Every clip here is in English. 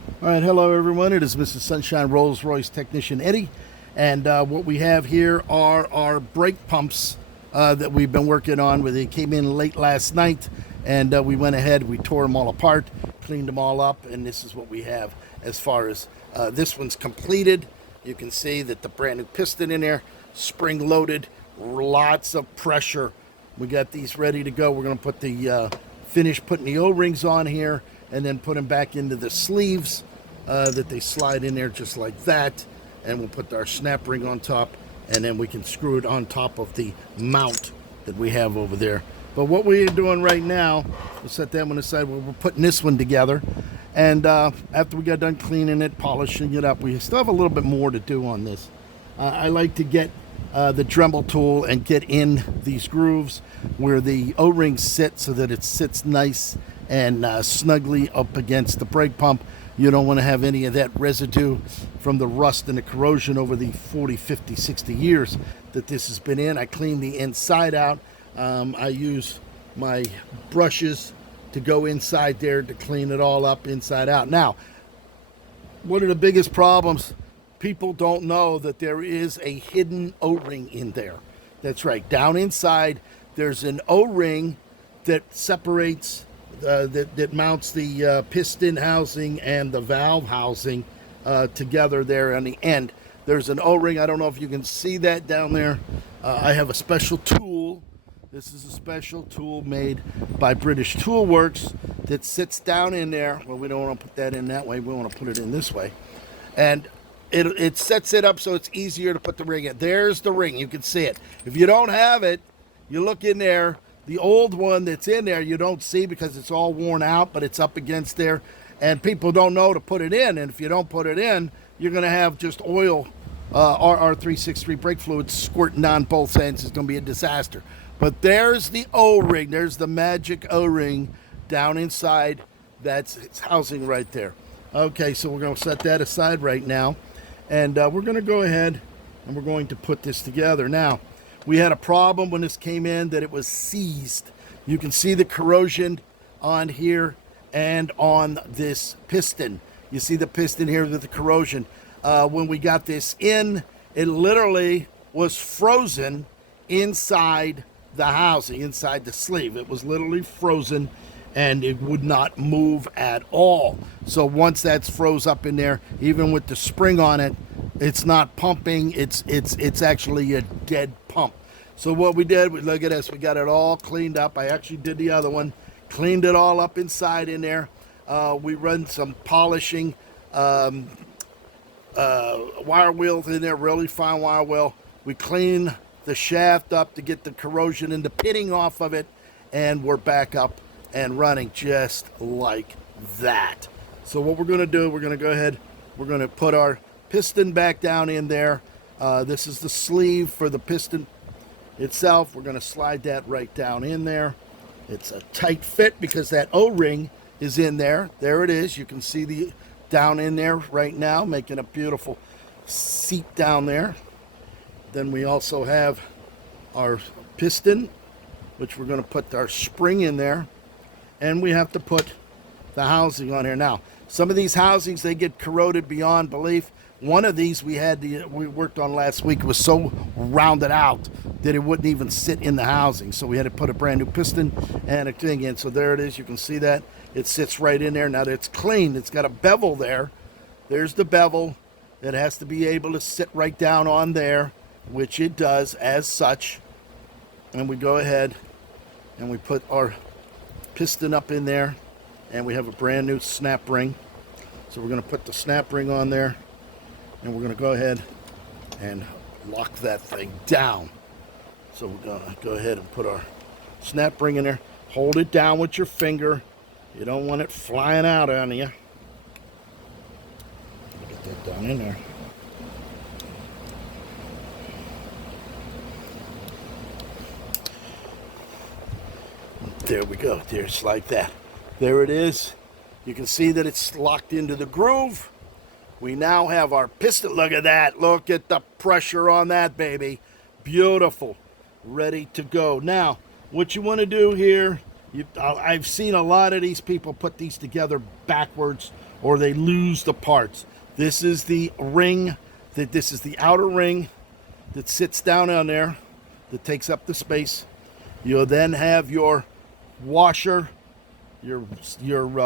All right, hello everyone. It is Mr. Sunshine Rolls Royce technician Eddie, and what we have here are our brake pumps that we've been working on. Where they came in late last night, and we went ahead, we tore them all apart, cleaned them all up, and this is what we have as far as this one's completed. You can see that the brand new piston in there, spring loaded, lots of pressure. We got these ready to go. We're going to put the finish putting the O-rings on here, and then put them back into the sleeves that they slide in there just like that, and we'll put our snap ring on top, and then we can screw it on top of the mount that we have over there. But what we're doing right now, we'll set that one aside. We're putting this one together, and after we got done cleaning it, polishing it up, we still have a little bit more to do on this. I like to get the Dremel tool and get in these grooves where the O-rings sit, so that it sits nice and snugly up against the brake pump. You don't want to have any of that residue from the rust and the corrosion over the 40, 50, 60 years that this has been in. I clean the inside out. I use my brushes to go inside there to clean it all up inside out. Now, one of the biggest problems, people don't know that there is a hidden O-ring in there. That's right. Down inside, there's an O-ring that separates that mounts the piston housing and the valve housing together there on the end. There's an O-ring. I don't know if you can see that down there. I have a special tool. This is a special tool made by British Tool Works that sits down in there. Well, we don't want to put that in that way. We want to put it in this way. And it sets it up so it's easier to put the ring in. There's the ring. You can see it. If you don't have it, you look in there. The old one that's in there you don't see because it's all worn out, but it's up against there, and people don't know to put it in. And if you don't put it in, you're going to have just oil, RR363 brake fluid squirting down both ends. It's going to be a disaster. But there's the O-ring. There's the magic O-ring down inside. That's its housing right there. Okay, so we're going to set that aside right now, and we're going to go ahead and we're going to put this together. Now, we had a problem when this came in that it was seized. You can see the corrosion on here and on this piston. You see the piston here with the corrosion. When we got this in, it literally was frozen inside the housing, inside the sleeve. It was literally frozen, and it would not move at all. So once that's froze up in there, even with the spring on it, it's not pumping. It's actually a dead pump. So what we did, look at this, we got it all cleaned up. I actually did the other one, cleaned it all up inside in there. We run some polishing wire wheels in there, really fine wire wheel. We clean the shaft up to get the corrosion and the pitting off of it, and we're back up and running just like that. So what we're going to do, we're going to go ahead, we're going to put our piston back down in there. This is the sleeve for the piston itself. We're going to slide that right down in there. It's a tight fit because that O-ring is in there. There it is. You can see the down in there right now, making a beautiful seat down there. Then we also have our piston, which we're going to put our spring in there, and we have to put the housing on here. Now, some of these housings, they get corroded beyond belief. One of these we worked on last week was so rounded out that it wouldn't even sit in the housing. So we had to put a brand new piston and a thing in. So there it is. You can see that. It sits right in there. Now that it's clean, it's got a bevel there. There's the bevel. It has to be able to sit right down on there, which it does as such. And we go ahead and we put our piston up in there, and we have a brand new snap ring. So we're going to put the snap ring on there, and we're going to go ahead and lock that thing down. So we're going to go ahead and put our snap ring in there. Hold it down with your finger. You don't want it flying out on you. Get that down in there. There we go. There's like that. There it is. You can see that it's locked into the groove. We now have our piston. Look at that. Look at the pressure on that, baby. Beautiful. Ready to go. Now, what you want to do here, I've seen a lot of these people put these together backwards or they lose the parts. This is the ring, this is the outer ring that sits down on there, that takes up the space. You'll then have your washer, your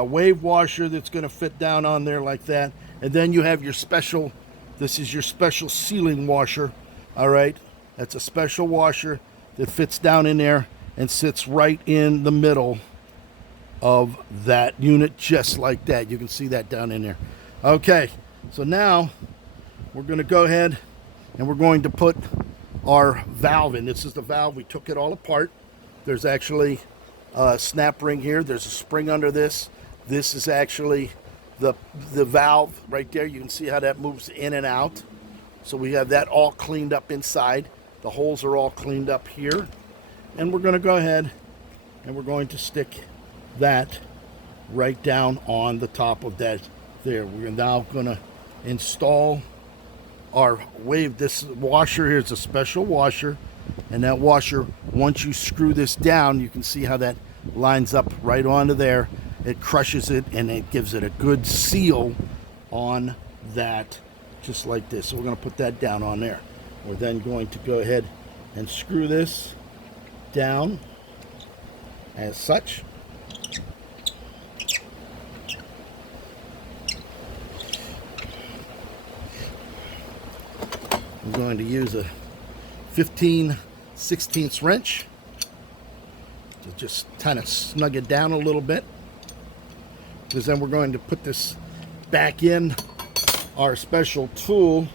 wave washer that's going to fit down on there like that. And then you have your special, this is your special sealing washer. All right, that's a special washer that fits down in there and sits right in the middle of that unit, just like that. You can see that down in there. Okay, so now we're going to go ahead and we're going to put our valve in. This is the valve. We took it all apart. There's actually a snap ring here. There's a spring under this. This is actually the valve right there. You can see how that moves in and out. So we have that all cleaned up inside. The holes are all cleaned up here. And we're going to go ahead and we're going to stick that right down on the top of that there. We're now going to install our wave. This washer here is a special washer, and that washer, once you screw this down, you can see how that lines up right onto there. It crushes it and it gives it a good seal on that, just like this. So we're going to put that down on there. We're then going to go ahead and screw this down as such. I'm going to use a 15/16 wrench to just kind of snug it down a little bit, because then we're going to put this back in our special tool.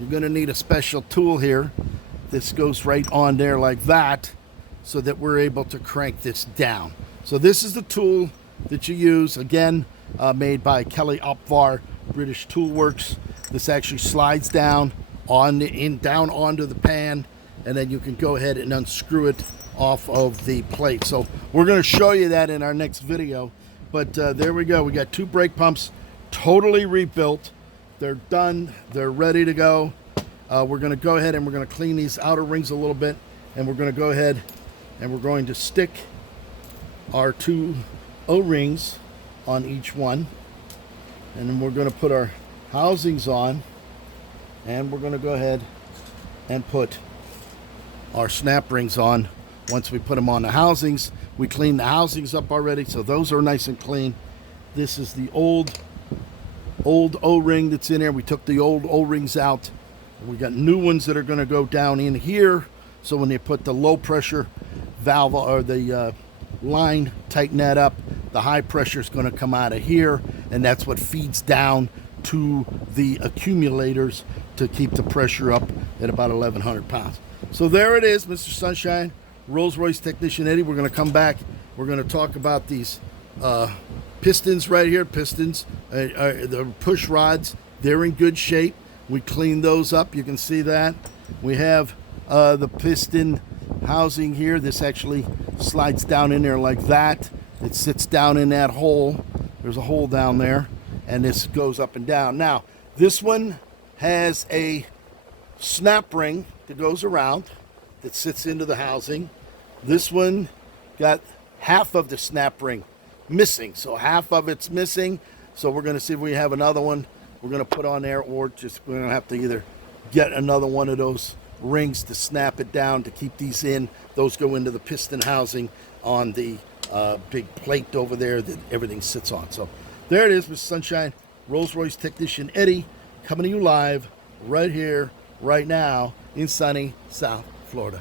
You're going to need a special tool here. This goes right on there like that, so that we're able to crank this down. So this is the tool that you use, again, made by Kelly Opvar British Tool Works. This actually slides down down onto the pan, and then you can go ahead and unscrew it off of the plate. So we're going to show you that in our next video. But there we go. We got 2 brake pumps totally rebuilt. They're done. They're ready to go. We're going to go ahead and we're going to clean these outer rings a little bit, and we're going to go ahead and we're going to stick our 2 O-rings on each one, and then we're going to put our housings on, and we're going to go ahead and put our snap rings on. Once we put them on the housings, we clean the housings up already, so those are nice and clean. This is the old O-ring that's in there. We took the old O-rings out. We got new ones that are going to go down in here, so when they put the low pressure valve or the line, tighten that up, the high pressure is going to come out of here, and that's what feeds down to the accumulators to keep the pressure up at about 1,100 pounds. So there it is, Mr. Sunshine, Rolls-Royce Technician Eddie. We're going to come back. We're going to talk about these pistons right here. Pistons, the push rods, they're in good shape. We cleaned those up. You can see that. We have the piston housing here. This actually slides down in there like that. It sits down in that hole. There's a hole down there, and this goes up and down. Now, this one has a snap ring that goes around that sits into the housing. This one got half of the snap ring missing, so half of it's missing. So we're going to see if we have another one we're going to put on there, or just we're going to have to either get another one of those rings to snap it down to keep these in. Those go into the piston housing on the big plate over there that everything sits on. So there it is, Mr. Sunshine, Rolls-Royce Technician Eddie, coming to you live right here, right now in sunny South Florida.